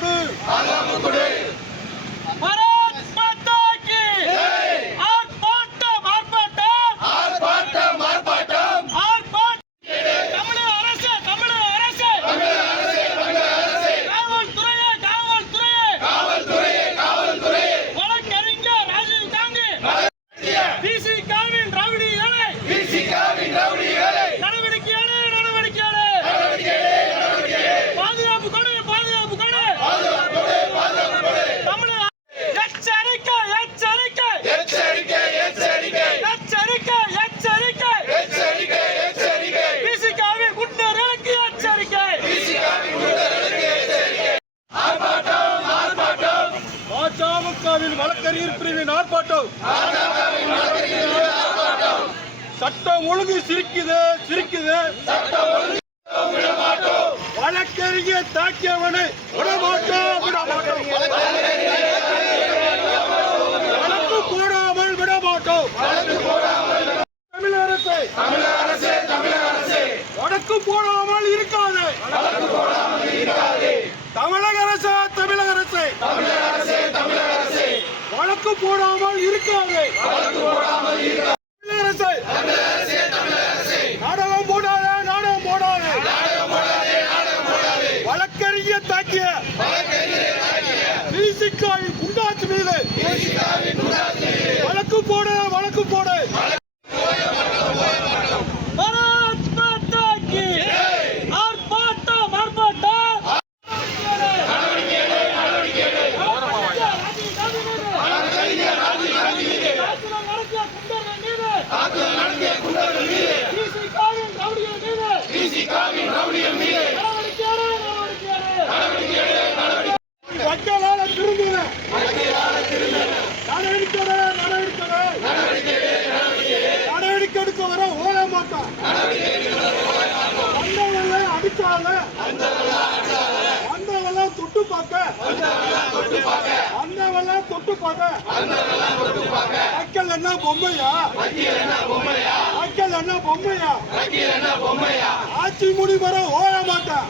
방화문을 방화문을 பாஜகவின் வழக்கறிஞர் பிரிவின் ஆர்ப்பாட்டம். சட்டம் ஒழுங்கு சிரிக்குது சிரிக்குது. வழக்கறிஞர் தாக்கியவனை விடமாட்டோம் விடமாட்டோம். வழக்கு போடாமல் விடமாட்டோம். தமிழக அரசு தமிழக அரசு வழக்கு போடாமல் இருக்காது தமிழக அரசு தமிழக அரசு தமிழக அரசே தமிழக அரசே வழக்கு போடாமல் இருக்காது நாடகம் போடாத நாடகம் போடாது. வழக்கறிஞர் தாக்கிய. பிசிகாவின் குண்டாச்சு மீது. வழக்கு போடு வழக்கு போடு பாரத் மாதா கி ஆர்ப்பாட்டம் ஆர்ப்பாட்டம் பிசிகாவின் ரவுடிகள் மீது வக்கலால திரும்புக நடவடிக்கை நடவடிக்கை எடுக்க வர ஓட மாட்டான் வந்தவெல்லாம் அடிச்சால வந்தவெல்லாம் தொட்டு பார்க்க வந்தவெல்லாம் தொட்டு பார்க்க மக்கள் என்ன பொம்மையா என்ன பொம்மையா? ஆட்சி முடி வர ஓட மாட்டான்